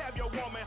have your woman,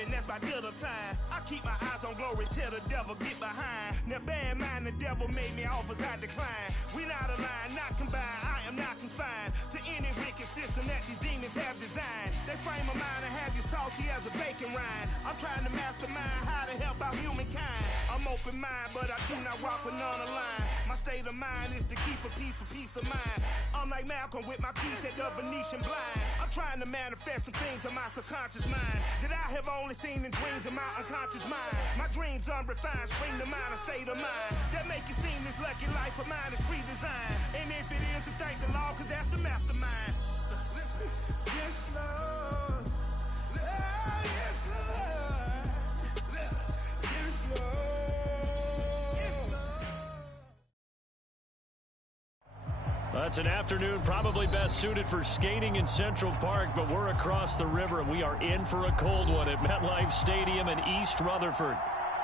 and that's by dinner time. I keep my eyes on glory till the devil get behind. Now bear in mind the devil made me offers I decline. We not aligned, not combined, I am not confined to any wicked system that these demons have designed. They frame a mind and have you salty as a bacon rind. I'm trying to mastermind how to help out humankind. I'm open mind, but I do not walk with none aligned. My state of mind is to keep a peace for peace of mind. I'm like Malcolm with my piece at the Venetian blinds. I'm trying to manifest some things in my subconscious mind that I have only seen in dreams in my unconscious mind. My dreams unrefined, spring to mind, a state of mind that make it seem this lucky life of mine is pre-designed. And if it is, then thank the Lord, cause that's the mastermind. Yes, Lord. Yes, Lord. Yes, Lord. Yes, Lord. That's an afternoon probably best suited for skating in Central Park, but we're across the river and we are in for a cold one at MetLife Stadium in East Rutherford.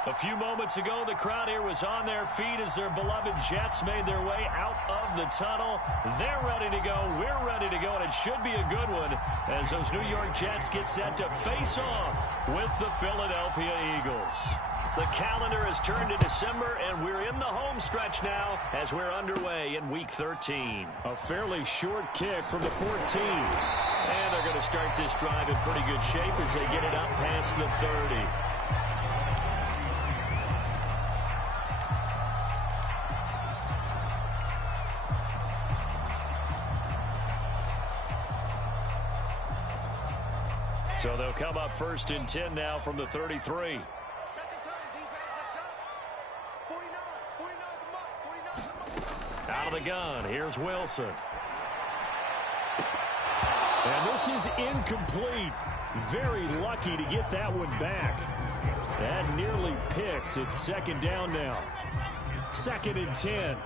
A few moments ago, the crowd here was on their feet as their beloved Jets made their way out of the tunnel. They're ready to go. We're ready to go, and it should be a good one as those New York Jets get set to face off with the Philadelphia Eagles. The calendar has turned to December, and we're in the home stretch now as we're underway in Week 13. A fairly short kick from the 14. And they're going to start this drive in pretty good shape as they get it up past the 30. So they'll come up 1st and 10 now from the 33. Second time, defense, let's go. 49, come on, Out of the gun, here's Wilson. And this is incomplete. Very lucky to get that one back. That nearly picked. It's second down now. 2nd and 10.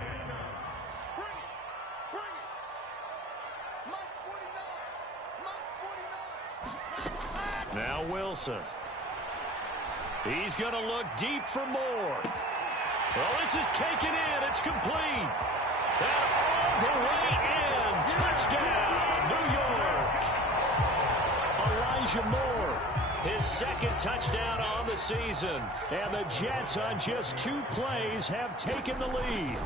Now Wilson. He's going to look deep for more. Well, this is taken in. It's complete. And all the way in. Touchdown, New York. Elijah Moore, his 2nd touchdown on the season. And the Jets on just 2 plays have taken the lead.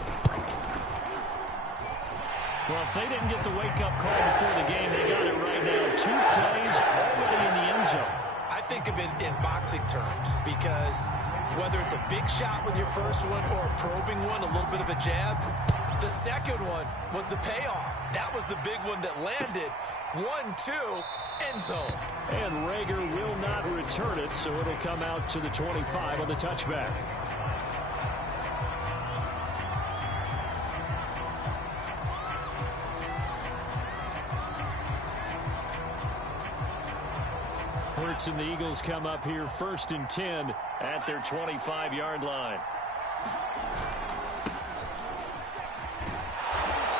Well, if they didn't get the wake-up call before the game, they got it right now. 2 plays already in the end zone. I think of it in boxing terms because whether it's a big shot with your first one or a probing one, a little bit of a jab, the second one was the payoff. That was the big one that landed. 1-2, end zone. And Rager will not return it, so it'll come out to the 25 on the touchback. Hurts and the Eagles come up here 1st and 10 at their 25-yard line.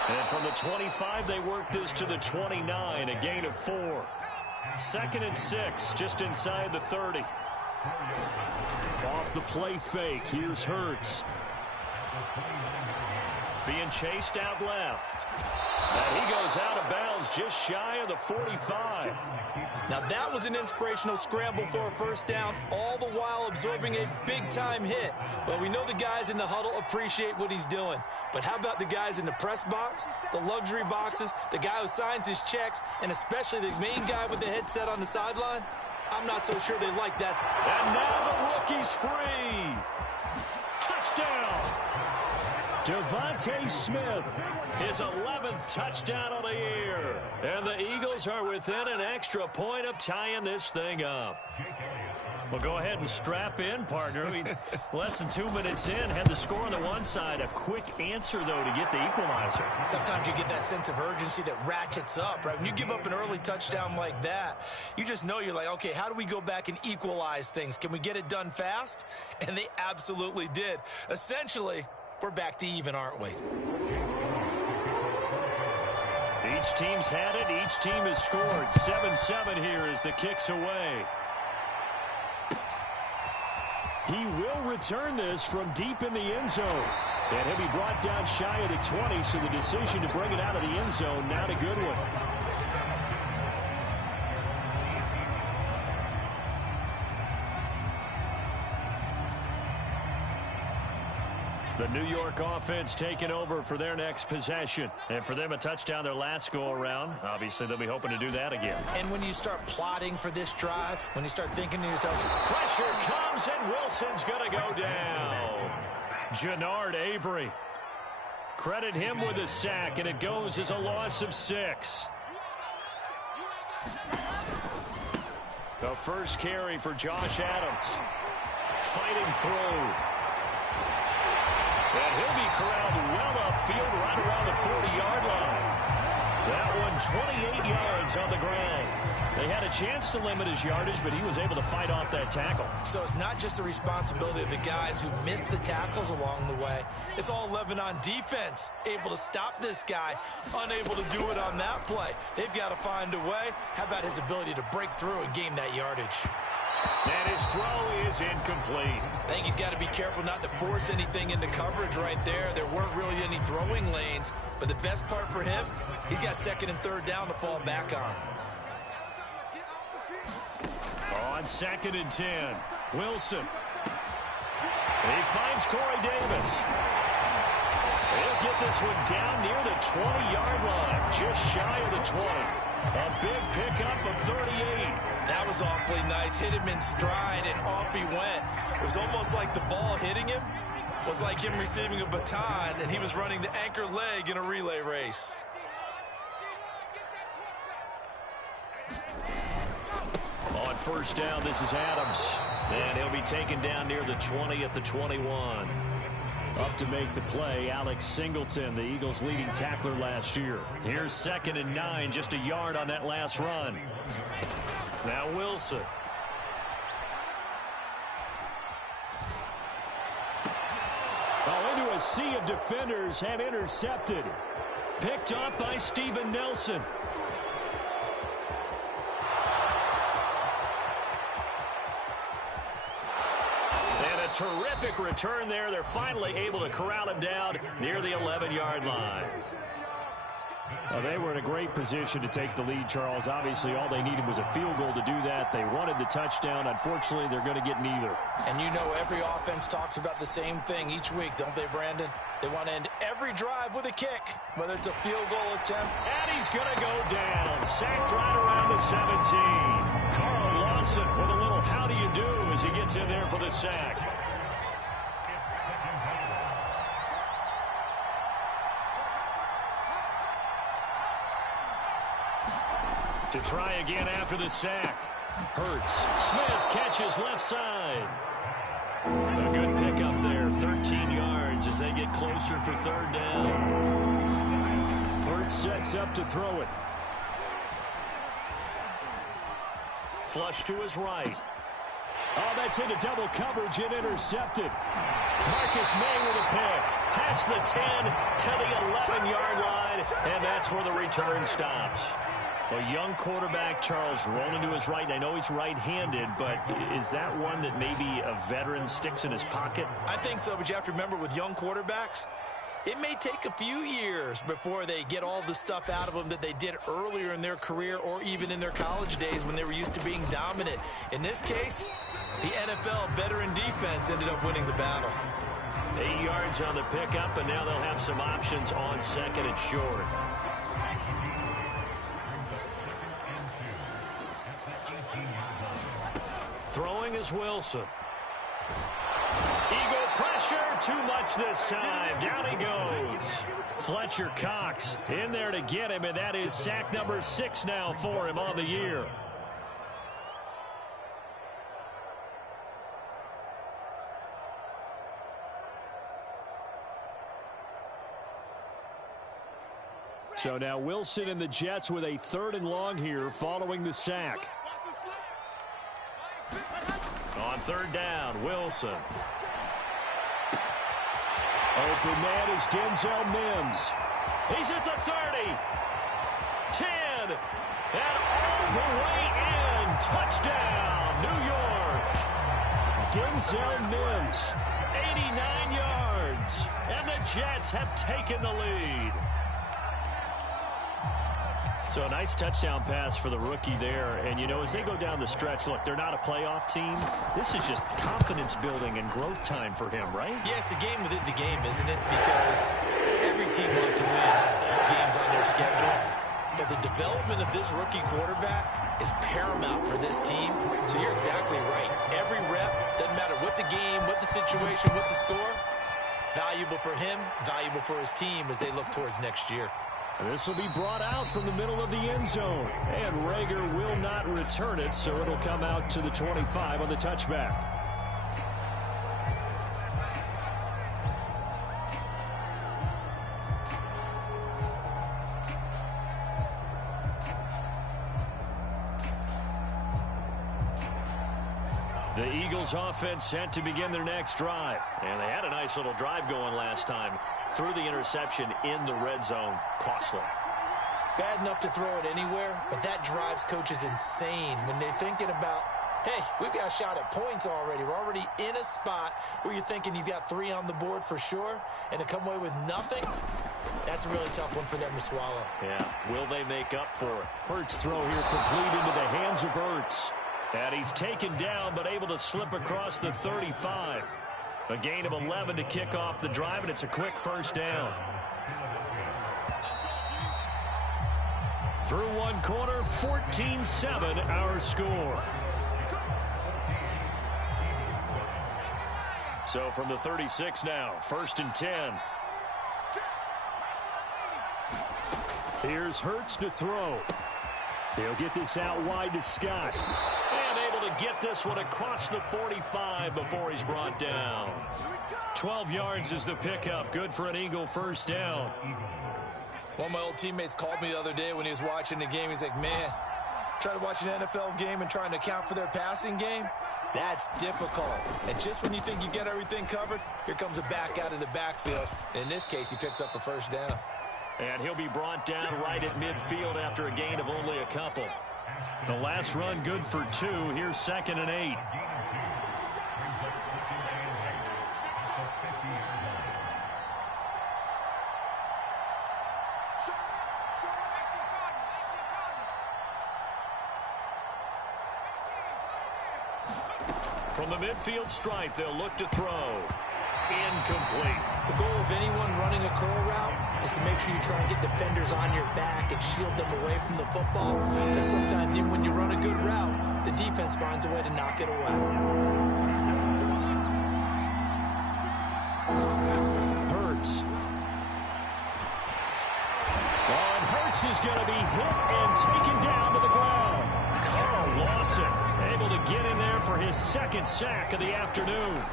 And from the 25, they work this to the 29, a gain of 4. 2nd and 6, just inside the 30. Off the play fake, here's Hurts. Being chased out left. And he goes out of bounds just shy of the 45. Now that was an inspirational scramble for a first down, all the while absorbing a big-time hit. Well, we know the guys in the huddle appreciate what he's doing. But how about the guys in the press box, the luxury boxes, the guy who signs his checks, and especially the main guy with the headset on the sideline? I'm not so sure they like that. And now the rookie's free. Touchdown. Devontae Smith, his 11th touchdown of the year. And the Eagles are within an extra point of tying this thing up. Well, go ahead and strap in, partner. Less than 2 minutes in, had the score on the one side. A quick answer, though, to get the equalizer. Sometimes you get that sense of urgency that ratchets up, right? When you give up an early touchdown like that, you just know you're like, okay, how do we go back and equalize things? Can we get it done fast? And they absolutely did. Essentially, we're back to even, aren't we? Each team's had it. Each team has scored. 7-7 here as the kick's away. He will return this from deep in the end zone. And he'll be brought down shy of the 20, so the decision to bring it out of the end zone, not a good one. The New York offense taking over for their next possession. And for them, a touchdown their last go-around. Obviously, they'll be hoping to do that again. And when you start plotting for this drive, when you start thinking to yourself, pressure comes, and Wilson's going to go down. Jannard Avery. Credit him with a sack, and it goes as a loss of 6. The first carry for Josh Adams. Fighting through. And he'll be corralled well upfield right around the 40-yard line. That one 28 yards on the ground. They had a chance to limit his yardage, but he was able to fight off that tackle. So it's not just the responsibility of the guys who missed the tackles along the way. It's all 11 on defense, able to stop this guy, unable to do it on that play. They've got to find a way. How about his ability to break through and gain that yardage? And his throw is incomplete. I think he's got to be careful not to force anything into coverage right there. There weren't really any throwing lanes, but the best part for him, he's got 2nd and 3rd down to fall back on. On 2nd and 10, Wilson. He finds Corey Davis. He'll get this one down near the 20-yard line, just shy of the 20. A big pickup of 38. That was awfully nice. Hit him in stride, and off he went. It was almost like the ball hitting him was like him receiving a baton, and he was running the anchor leg in a relay race. On 1st down, this is Adams. And he'll be taken down near the 20 at the 21. Up to make the play, Alex Singleton, the Eagles' leading tackler last year. Here's 2nd and 9, just a yard on that last run. Now Wilson. Into a sea of defenders and intercepted. Picked up by Steven Nelson. And a terrific return there. They're finally able to corral him down near the 11-yard line. Well, they were in a great position to take the lead, Charles. Obviously, all they needed was a field goal to do that. They wanted the touchdown. Unfortunately, they're going to get neither. And you know every offense talks about the same thing each week, don't they, Brandon? They want to end every drive with a kick, whether it's a field goal attempt. And he's going to go down. Sacked right around the 17. Carl Lawson with a little how do you do as he gets in there for the sack. To try again after the sack. Hurts. Smith catches left side. A good pickup there. 13 yards as they get closer for 3rd down. Hurts sets up to throw it. Flush to his right. Oh, that's into double coverage and intercepted. Marcus May with a pick. Past the 10 to the 11-yard line, and that's where the return stops. A young quarterback, Charles, rolling to his right. And I know he's right-handed, but is that one that maybe a veteran sticks in his pocket? I think so, but you have to remember with young quarterbacks, it may take a few years before they get all the stuff out of them that they did earlier in their career or even in their college days when they were used to being dominant. In this case, the NFL veteran defense ended up winning the battle. 8 yards on the pickup, and now they'll have some options on 2nd and short. Throwing is Wilson. Eagle pressure, too much this time. Down he goes. Fletcher Cox in there to get him, and that is sack number 6 now for him on the year. So now Wilson and the Jets with a 3rd and long here following the sack. On 3rd down, Wilson. Open man is Denzel Mims. He's at the 30. 10. And all the way in. Touchdown, New York. Denzel Mims. 89 yards. And the Jets have taken the lead. So a nice touchdown pass for the rookie there. And, you know, as they go down the stretch, look, they're not a playoff team. This is just confidence building and growth time for him, right? Yeah, it's a game within the game, isn't it? Because every team wants to win games on their schedule. But the development of this rookie quarterback is paramount for this team. So you're exactly right. Every rep, doesn't matter what the game, what the situation, what the score, valuable for him, valuable for his team as they look towards next year. This will be brought out from the middle of the end zone. And Rager will not return it, so it'll come out to the 25 on the touchback. The Eagles offense set to begin their next drive. And they had a nice little drive going last time. Threw the interception in the red zone. Costly. Bad enough to throw it anywhere, but that drives coaches insane when they're thinking about, hey, we've got a shot at points already. We're already in a spot where you're thinking you've got 3 on the board for sure, and to come away with nothing, that's a really tough one for them to swallow. Yeah, will they make up for it? Hurts throw here complete into the hands of Hurts. And he's taken down but able to slip across the 35. A gain of 11 to kick off the drive, and it's a quick first down. Through one quarter, 14-7 our score. So from the 36 now, 1st and 10. Here's Hurts to throw. He'll get this out wide to Scott. And able to get this one across the 45 before he's brought down. 12 yards is the pickup. Good for an Eagle first down. One of my old teammates called me the other day when he was watching the game. He's like, man, trying to watch an NFL game and trying to account for their passing game, that's difficult. And just when you think you get everything covered, here comes a back out of the backfield. And in this case, he picks up a first down. And he'll be brought down right at midfield after a gain of only a couple. The last run good for 2. Here's 2nd and 8. From the midfield stripe, they'll look to throw. Incomplete. The goal of anyone running a curl route is to make sure you try and get defenders on your back and shield them away from the football. But sometimes even when you run a good route, the defense finds a way to knock it away. Hurts. Oh, and Hurts is going to be hit and taken down to the ground. Carl Lawson able to get in there for his 2nd sack of the afternoon.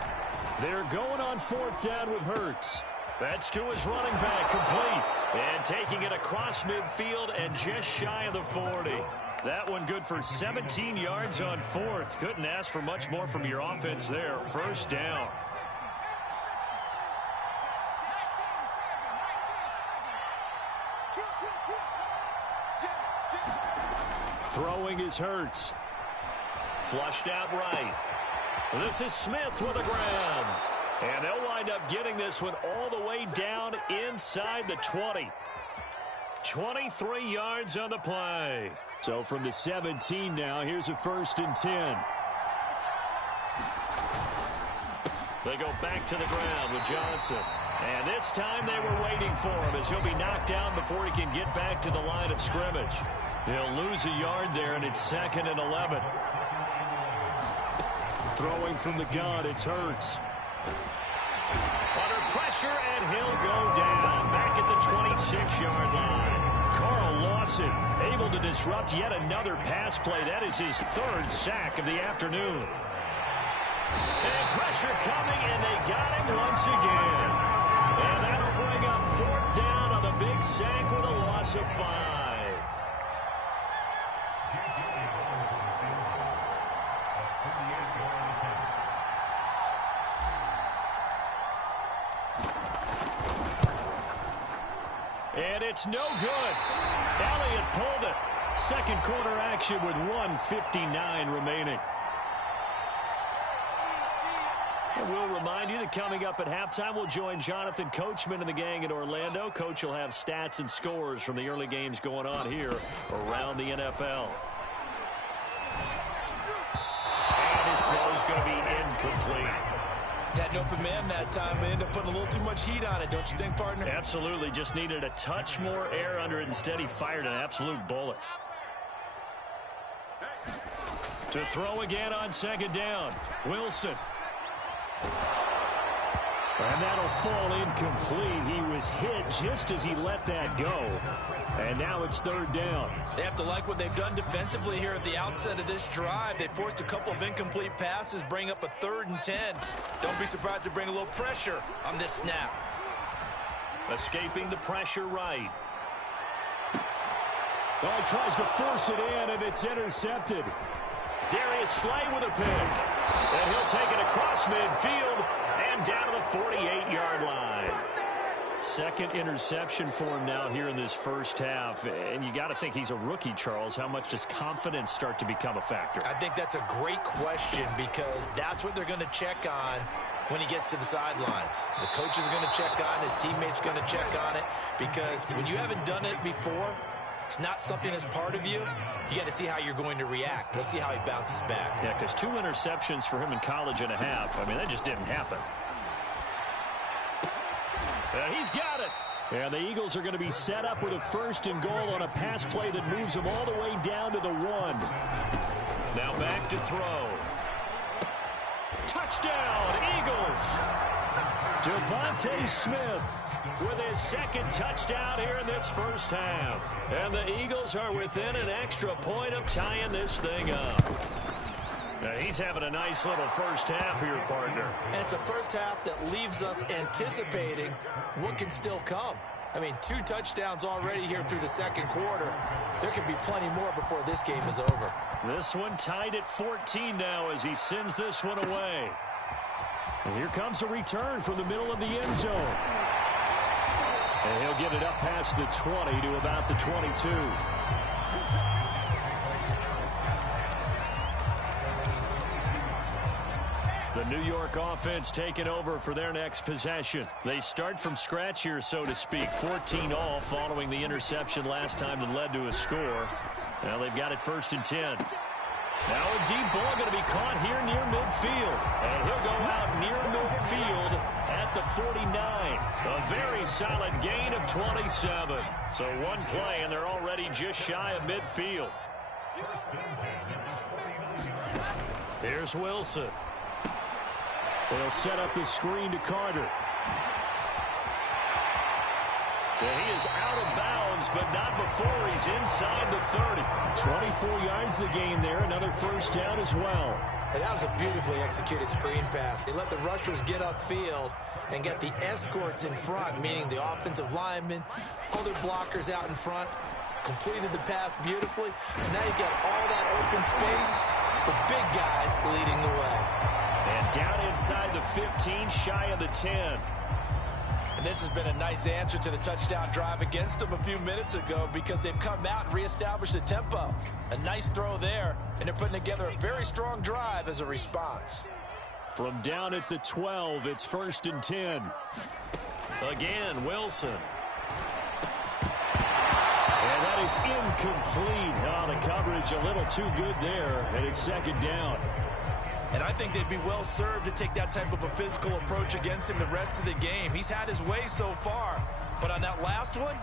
They're going on 4th down with Hurts. That's to his running back, complete. And taking it across midfield and just shy of the 40. That one good for 17 yards on 4th. Couldn't ask for much more from your offense there. First down. Throwing is Hurts. Flushed out right. This is Smith with a grab. And they'll wind up getting this one all the way down inside the 20. 23 yards on the play. So from the 17 now, here's a 1st and 10. They go back to the ground with Johnson. And this time they were waiting for him as he'll be knocked down before he can get back to the line of scrimmage. They'll lose a yard there, and it's 2nd and 11. Throwing from the gun, it's Hurts. Under pressure, and he'll go down back at the 26-yard line. Carl Lawson able to disrupt yet another pass play. That is his 3rd sack of the afternoon. And pressure coming, and they got him once again. And that'll bring up 4th down on the big sack with a loss of 5. And it's no good. Elliott pulled it. 2nd quarter action with 1:59 remaining. And we'll remind you that coming up at halftime, we'll join Jonathan Coachman and the gang in Orlando. Coach will have stats and scores from the early games going on here around the NFL. And his throw is going to be incomplete. Had an open man that time, but ended up putting a little too much heat on it, don't you think, partner? Absolutely. Just needed a touch more air under it. Instead, he fired an absolute bullet. To throw again on second down. Wilson. And that'll fall incomplete. He was hit just as he let that go. And now it's third down. They have to like what they've done defensively here at the outset of this drive. They forced a couple of incomplete passes, bring up a 3rd and 10. Don't be surprised to bring a little pressure on this snap. Escaping the pressure right. Well, he tries to force it in, and it's intercepted. Darius Slay with a pick. And he'll take it across midfield and down to the 48-yard line. Second interception for him now here in this first half. And you got to think he's a rookie, Charles. How much does confidence start to become a factor? I think that's a great question because that's what they're going to check on when he gets to the sidelines. The coach is going to check on, his teammates going to check on it, because when you haven't done it before, it's not something that's part of you. You got to see how you're going to react. Let's see how he bounces back. Yeah, because 2 interceptions for him in college and a half. I mean, that just didn't happen. He's got it. And the Eagles are going to be set up with a 1st and goal on a pass play that moves them all the way down to the 1. Now back to throw. Touchdown, Eagles. Devontae Smith with his 2nd touchdown here in this first half. And the Eagles are within an extra point of tying this thing up. Now he's having a nice little first half here, partner. And it's a first half that leaves us anticipating what can still come. I mean, 2 touchdowns already here through the second quarter. There could be plenty more before this game is over. This one tied at 14 now as he sends this one away. And here comes a return from the middle of the end zone. And he'll get it up past the 20 to about the 22. The New York offense taking over for their next possession. They start from scratch here, so to speak. 14 all following the interception last time that led to a score. Now they've got it 1st and 10. Now a deep ball going to be caught here near midfield. And he'll go out near midfield at the 49. A very solid gain of 27. So one play, and they're already just shy of midfield. Here's Wilson. They'll set up the screen to Carter. Well, he is out of bounds, but not before he's inside the 30. 24 yards the gain there. Another first down as well. And that was a beautifully executed screen pass. They let the rushers get upfield and get the escorts in front, meaning the offensive linemen, other blockers out in front, completed the pass beautifully. So now you've got all that open space, the big guys leading the way. And down inside the 15, shy of the 10. And this has been a nice answer to the touchdown drive against them a few minutes ago because they've come out and reestablished the tempo. A nice throw there, and they're putting together a very strong drive as a response. From down at the 12, it's 1st and 10. Again, Wilson. And that is incomplete. Oh, the coverage a little too good there, and it's 2nd down. And I think they'd be well served to take that type of a physical approach against him the rest of the game. He's had his way so far, but on that last one,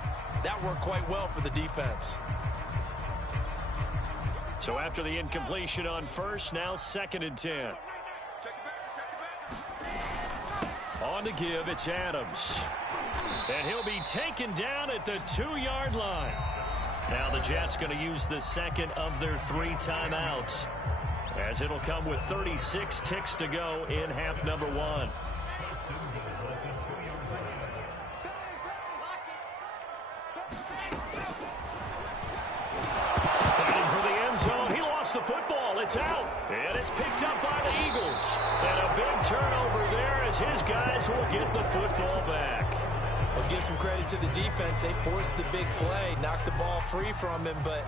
that worked quite well for the defense. So after the incompletion on 1st, now 2nd and 10. On to give, it's Adams. And he'll be taken down at the 2-yard line. Now the Jets going to use the 2nd of their 3 timeouts, as it'll come with 36 ticks to go in half number 1. Fighting for the end zone. He lost the football. It's out. And it's picked up by the Eagles. And a big turnover there as his guys will get the football back. I'll give some credit to the defense. They forced the big play, knocked the ball free from him, but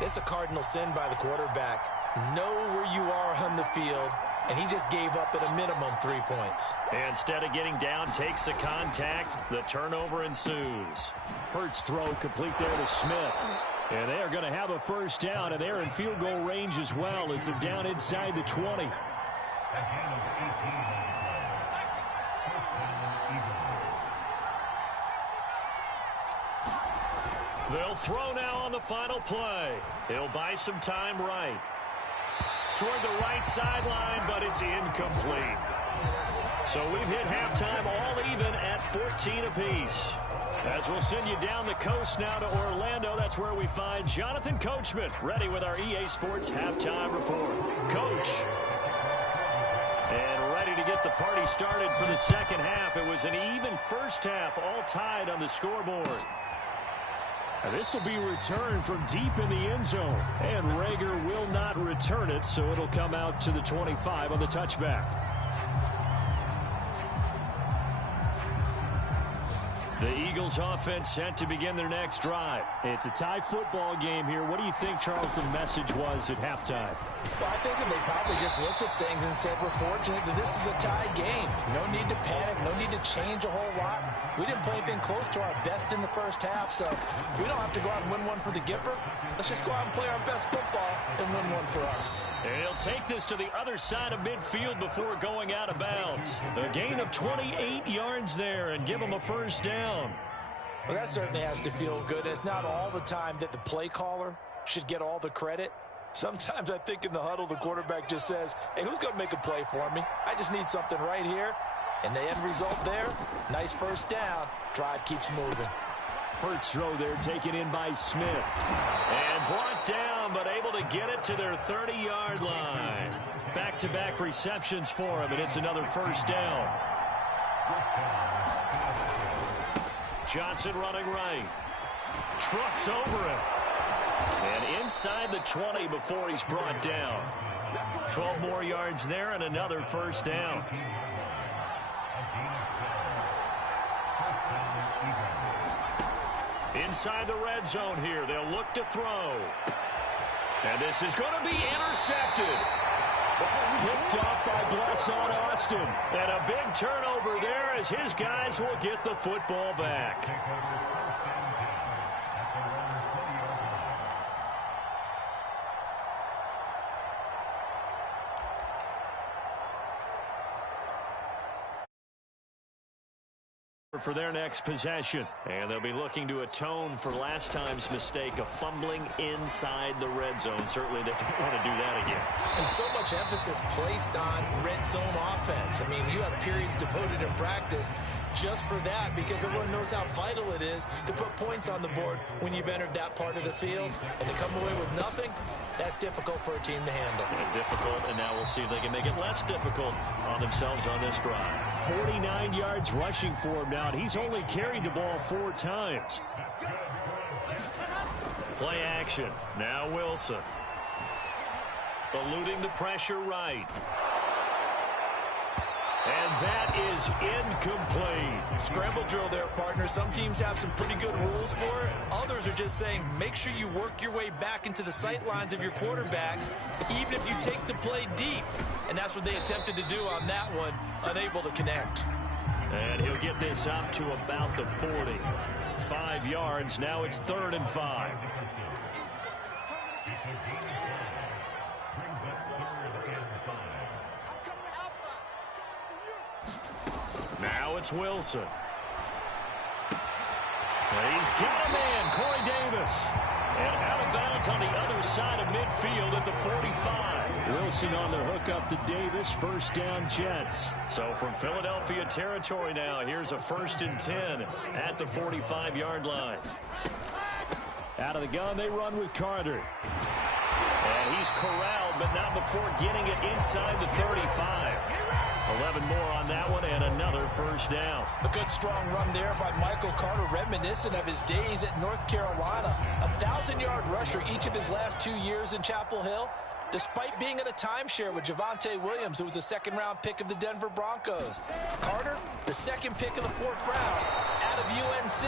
it's a cardinal sin by the quarterback. Know where you are on the field and he just gave up at a minimum 3 points. Instead of getting down, takes the contact. The turnover ensues. Hurts throw complete there to Smith. And they are going to have a first down, and they're in field goal range as well as they're down inside the 20. They'll throw now on the final play. He'll buy some time right. Toward the right sideline, but it's incomplete. So we've hit halftime all even at 14 apiece. As we'll send you down the coast now to Orlando, that's where we find Jonathan Coachman, ready with our EA Sports Halftime Report. Coach. And ready to get the party started for the second half. It was an even first half, all tied on the scoreboard. And this will be returned from deep in the end zone. And Rager will not return it, so it'll come out to the 25 on the touchback. The Eagles offense set to begin their next drive. It's a tie football game here. What do you think, Charles, the message was at halftime? Well, I think that they probably just looked at things and said, we're fortunate that this is a tie game. No need to panic. No need to change a whole lot. We didn't play anything close to our best in the first half, so we don't have to go out and win one for the Gipper. Let's just go out and play our best football and win one for us. And he'll take this to the other side of midfield before going out of bounds. A gain of 28 yards there and give him a first down. Well, that certainly has to feel good. It's not all the time that the play caller should get all the credit. Sometimes I think in the huddle, the quarterback just says, hey, who's going to make a play for me? I just need something right here. And the end result there, nice first down. Drive keeps moving. Hurts throw there taken in by Smith. And brought down, but able to get it to their 30-yard line. Back-to-back receptions for him, and it's another first down. Johnson running right. Trucks over him. And inside the 20 before he's brought down. 12 more yards there and another first down. Inside the red zone here. They'll look to throw. And this is going to be intercepted. Picked off by Blesson Austin. And a big turnover there as his guys will get the football back. For their next possession. And they'll be looking to atone for last time's mistake of fumbling inside the red zone. Certainly they don't want to do that again. And so much emphasis placed on red zone offense. I mean, you have periods devoted in practice just for that because everyone knows how vital it is to put points on the board when you've entered that part of the field. And to come away with nothing, that's difficult for a team to handle. And difficult, and now we'll see if they can make it less difficult on themselves on this drive. 49 yards rushing for him now. He's only carried the ball 4 times. Play action. Now Wilson. Eluding the pressure right. And that is incomplete. Scramble drill there, partner. Some teams have some pretty good rules for it. Others are just saying make sure you work your way back into the sight lines of your quarterback, even if you take the play deep. And that's what they attempted to do on that one, unable to connect. And he'll get this up to about the 40. 5 yards. Now it's 3rd and 5. Now it's Wilson. And he's got a man, Corey Davis. And out of bounds on the other side of midfield at the 45. Wilson on the hook up to Davis. First down, Jets. So from Philadelphia territory now, here's a 1st and 10 at the 45-yard line. Out of the gun, they run with Carter. And he's corralled, but not before getting it inside the 35. 11 more on that one, and another first down. A good strong run there by Michael Carter, reminiscent of his days at North Carolina. 1,000-yard rusher each of his last 2 years in Chapel Hill. Despite being in a timeshare with Javonte Williams, who was a second-round pick of the Denver Broncos. Carter, the second pick of the 4th round, out of UNC.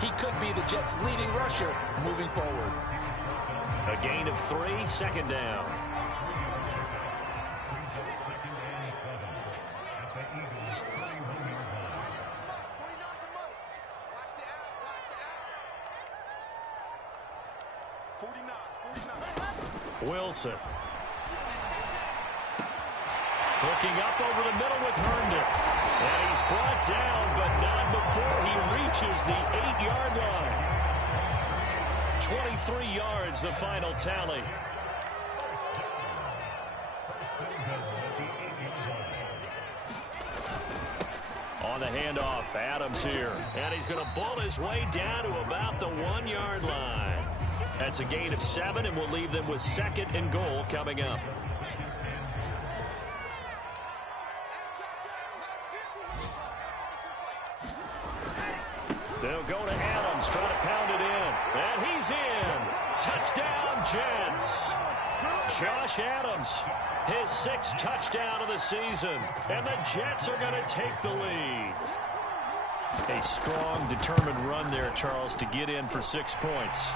He could be the Jets' leading rusher moving forward. A gain of 3, 2nd down. Wilson. Hooking up over the middle with Herndon. And he's brought down, but not before he reaches the 8-yard line. 23 yards, the final tally. On the handoff, Adams here. And he's going to bull his way down to about the 1-yard line. That's a gain of 7, and we'll leave them with 2nd and goal coming up. They'll go to Adams, try to pound it in. And he's in. Touchdown, Jets. Josh Adams, his 6th touchdown of the season. And the Jets are going to take the lead. A strong, determined run there, Charles, to get in for 6 points.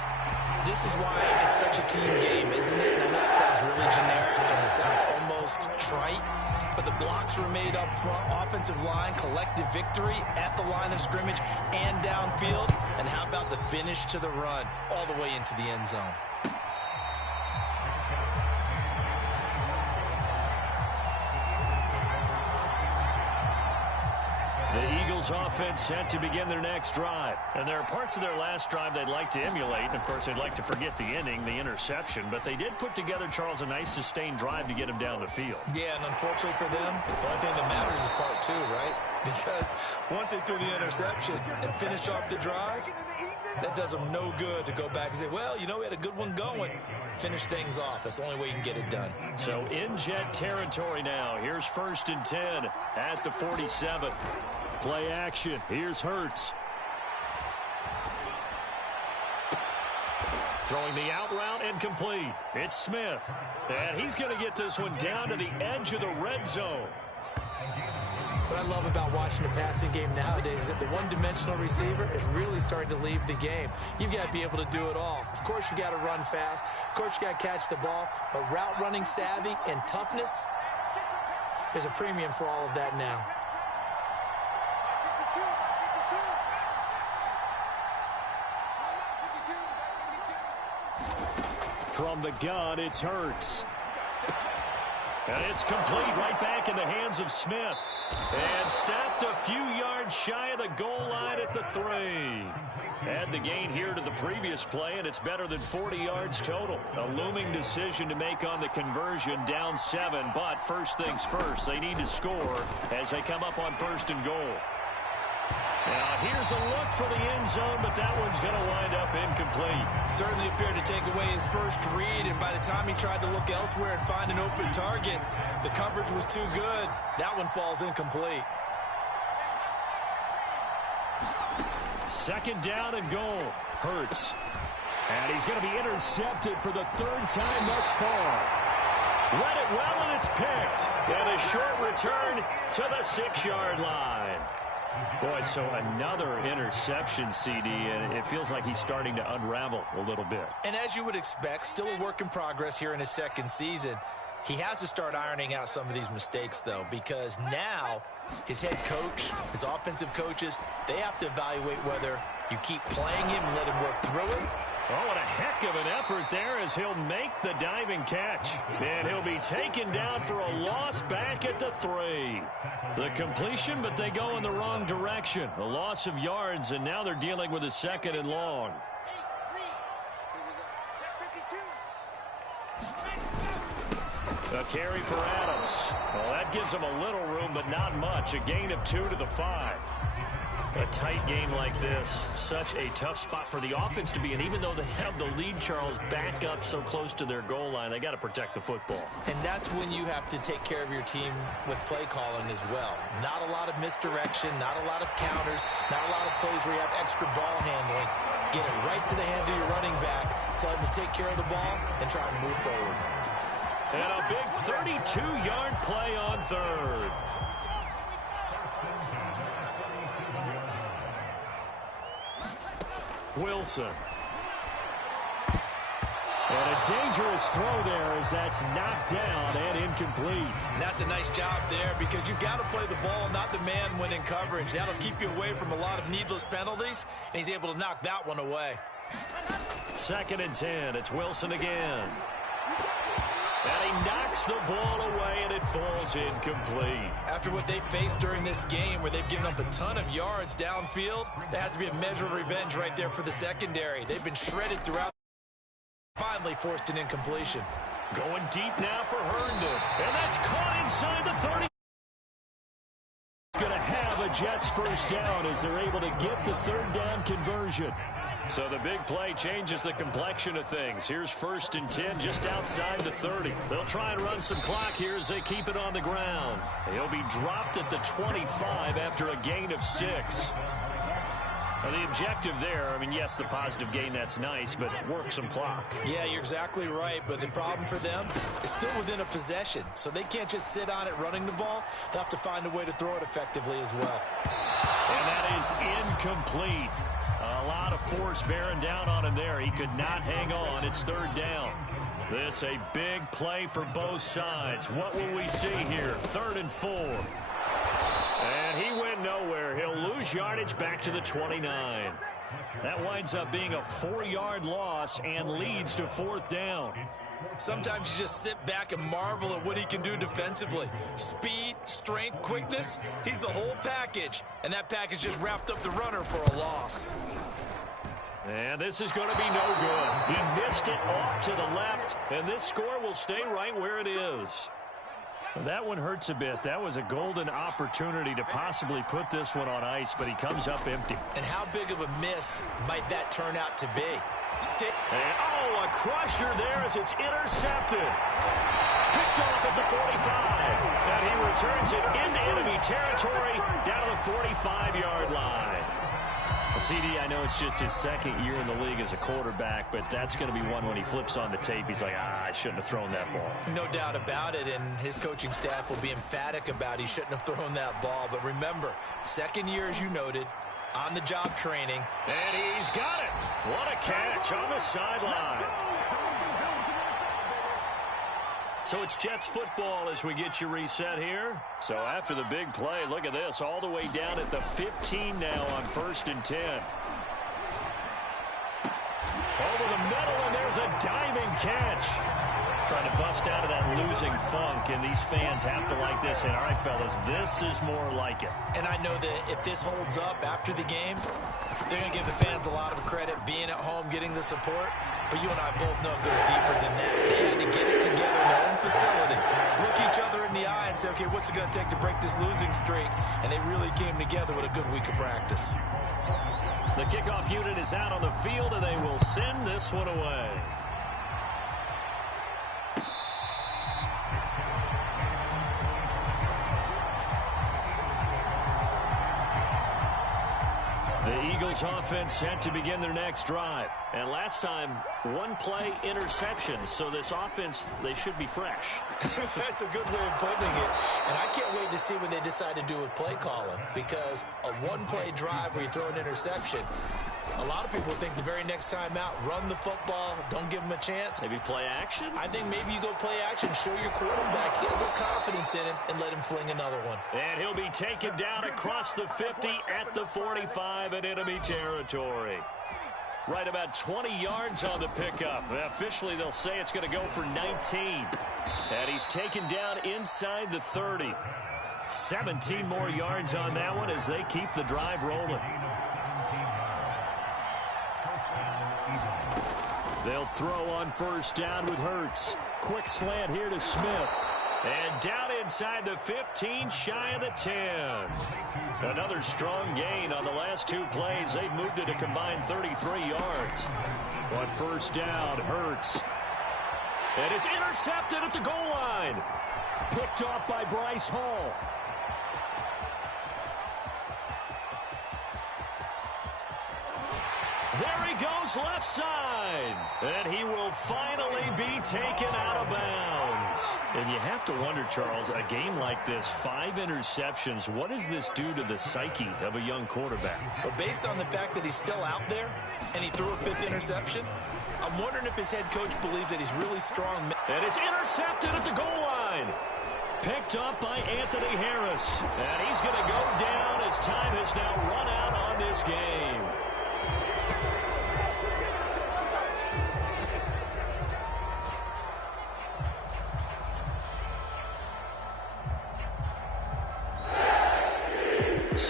This is why it's such a team game, isn't it? And I know it sounds really generic and it sounds almost trite, but the blocks were made up front, offensive line, collective victory at the line of scrimmage and downfield. And how about the finish to the run all the way into the end zone? The Eagles offense set to begin their next drive. And there are parts of their last drive they'd like to emulate. And of course, they'd like to forget the ending, the interception. But they did put together, Charles, a nice sustained drive to get him down the field. Yeah, and unfortunately for them, the only thing that matters is part 2, right? Because once they threw the interception and finished off the drive, that does them no good to go back and say, well, you know, we had a good one going. Finish things off. That's the only way you can get it done. So in Jet territory now. Here's 1st and 10 at the 47. Play action. Here's Hurts. Throwing the out route and complete. It's Smith. And he's going to get this one down to the edge of the red zone. What I love about watching the passing game nowadays is that the one-dimensional receiver is really starting to leave the game. You've got to be able to do it all. Of course, you got to run fast. Of course, you got to catch the ball. But route running savvy and toughness, there's a premium for all of that now. From the gun, it's Hurts. And it's complete right back in the hands of Smith. And stopped a few yards shy of the goal line at the 3. Add the gain here to the previous play, and it's better than 40 yards total. A looming decision to make on the conversion, down 7. But first things first, they need to score as they come up on 1st and goal. Now, here's a look for the end zone, but that one's going to wind up incomplete. Certainly appeared to take away his first read, and by the time he tried to look elsewhere and find an open target, the coverage was too good. That one falls incomplete. 2nd down and goal. Hurts. And he's going to be intercepted for the 3rd time thus far. Read it well, and it's picked. And a short return to the 6-yard line. Boy, so another interception, CD, and it feels like he's starting to unravel a little bit. And as you would expect, still a work in progress here in his 2nd season. He has to start ironing out some of these mistakes, though, because now his head coach, his offensive coaches, they have to evaluate whether you keep playing him and let him work through it. Oh, what a heck of an effort there as he'll make the diving catch. And he'll be taken down for a loss back at the 3. The completion, but they go in the wrong direction. A loss of yards, and now they're dealing with a 2nd and long. A carry for Adams. Well, that gives him a little room, but not much. A gain of 2 to the 5. A tight game like this, such a tough spot for the offense to be in. Even though they have the lead, Charles, back up so close to their goal line, they got to protect the football. And that's when you have to take care of your team with play calling as well. Not a lot of misdirection, not a lot of counters, not a lot of plays where you have extra ball handling. Get it right to the hands of your running back, tell him to take care of the ball, and try and move forward. And a big 32-yard play on 3rd. Wilson. And a dangerous throw there as that's knocked down and incomplete. And that's a nice job there because you've got to play the ball, not the man when in coverage. That'll keep you away from a lot of needless penalties, and he's able to knock that one away. 2nd and 10. It's Wilson again. And he knocks the ball away, and it falls incomplete. After what they faced during this game where they've given up a ton of yards downfield, there has to be a measure of revenge right there for the secondary. They've been shredded throughout. Finally forced an incompletion. Going deep now for Herndon. And that's caught inside the 30. Going to have a Jets first down as they're able to get the 3rd down conversion. So the big play changes the complexion of things. Here's 1st and 10 just outside the 30. They'll try and run some clock here as they keep it on the ground. He'll be dropped at the 25 after a gain of 6. Now the objective there, I mean, yes, the positive gain, that's nice, but work some clock. Yeah, you're exactly right, but the problem for them is still within a possession, so they can't just sit on it running the ball. They'll have to find a way to throw it effectively as well. And that is incomplete. A lot of force bearing down on him there. He could not hang on. It's 3rd down. This a big play for both sides. What will we see here? 3rd and 4. And he went nowhere. He'll lose yardage back to the 29. That winds up being a 4-yard loss and leads to 4th down. Sometimes you just sit back and marvel at what he can do defensively. Speed, strength, quickness, he's the whole package. And that package just wrapped up the runner for a loss. And this is going to be no good. He missed it off to the left, and this score will stay right where it is. That one hurts a bit. That was a golden opportunity to possibly put this one on ice, but he comes up empty. And how big of a miss might that turn out to be? And, oh, a crusher there as it's intercepted. Picked off at the 45. And he returns it into enemy territory down to the 45-yard line. CD, I know it's just his 2nd year in the league as a quarterback, but that's going to be one when he flips on the tape. He's like, I shouldn't have thrown that ball. No doubt about it, and his coaching staff will be emphatic about he shouldn't have thrown that ball. But remember, 2nd year, as you noted, on-the-job training. And he's got it. What a catch on the sideline. So it's Jets football as we get you reset here. So after the big play, look at this, all the way down at the 15 now on 1st and 10. Over the middle, and there's a diving catch. Trying to bust out of that losing funk, and these fans have to like this. And all right, fellas, this is more like it. And I know that if this holds up after the game, they're going to give the fans a lot of credit, being at home, getting the support. But you and I both know it goes deeper than that. They had to get it together in their own facility, look each other in the eye and say, okay, what's it going to take to break this losing streak? And they really came together with a good week of practice. The kickoff unit is out on the field, and they will send this one away. The Eagles offense set to begin their next drive. And last time, 1 play interception. So this offense, they should be fresh. That's a good way of putting it. And I can't wait to see what they decide to do with play calling. Because a 1-play drive where you throw an interception, a lot of people think the very next time out, run the football, don't give them a chance. Maybe play action? I think maybe you go play action, show your quarterback, get a little confidence in him, and let him fling another one. And he'll be taken down across the 50 at the 45 in enemy territory. Right about 20 yards on the pickup. Officially, they'll say it's going to go for 19. And he's taken down inside the 30. 17 more yards on that one as they keep the drive rolling. They'll throw on 1st down with Hurts. Quick slant here to Smith. And down inside the 15, shy of the 10. Another strong gain on the last 2 plays. They've moved it a combined 33 yards. On 1st down, Hurts. And it's intercepted at the goal line. Picked off by Bryce Hall. There he goes left side. And he will finally be taken out of bounds. And you have to wonder, Charles, a game like this, 5 interceptions, what does this do to the psyche of a young quarterback? But based on the fact that he's still out there and he threw a 5th interception, I'm wondering if his head coach believes that he's really strong. And it's intercepted at the goal line. Picked up by Anthony Harris. And he's going to go down as time has now run out on this game.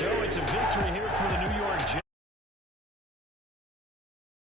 So it's a victory here for the New York Jets.